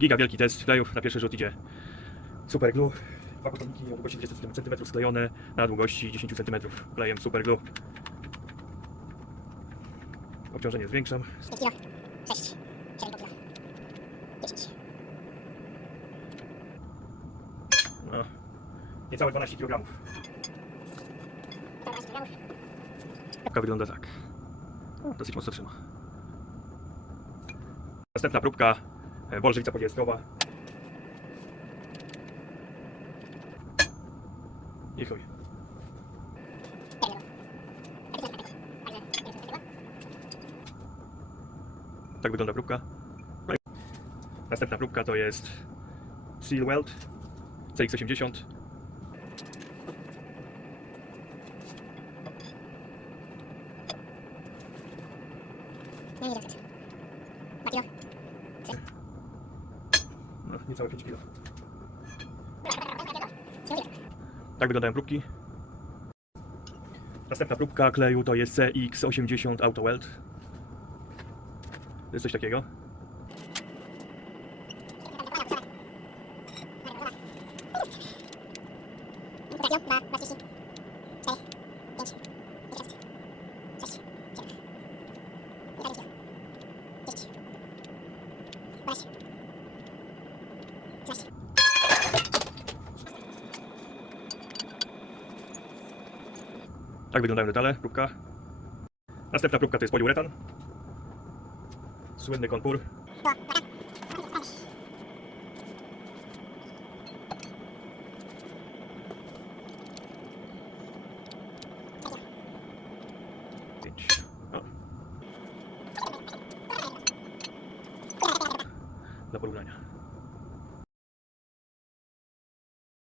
Giga wielki test klejów. Na pierwszy rzut idzie super glue. Dwa kotoniki o długości 20 cm sklejone na długości 10 cm klejem super glue. Obciążenie zwiększam. 5 kilo, 6, 7,5 kilo, 10. No, niecałe 12 kg. To 12 gramów. Próbka wygląda tak. Dosyć mocno trzyma. Następna próbka. E, Bolszewica podzielskowa. I chuj. Tak wygląda próbka. No Następna próbka to jest Seal Weld CX80. No i dobrze. 2 kilo. No, niecałe 5 kg. Tak wyglądają próbki. Następna próbka kleju to jest CX80 Auto Weld. To jest coś takiego. Dwa kilo, 15. Tak wyglądają detale, próbka. Następna próbka to jest poliuretan. Słynny kontur. Dla porównania.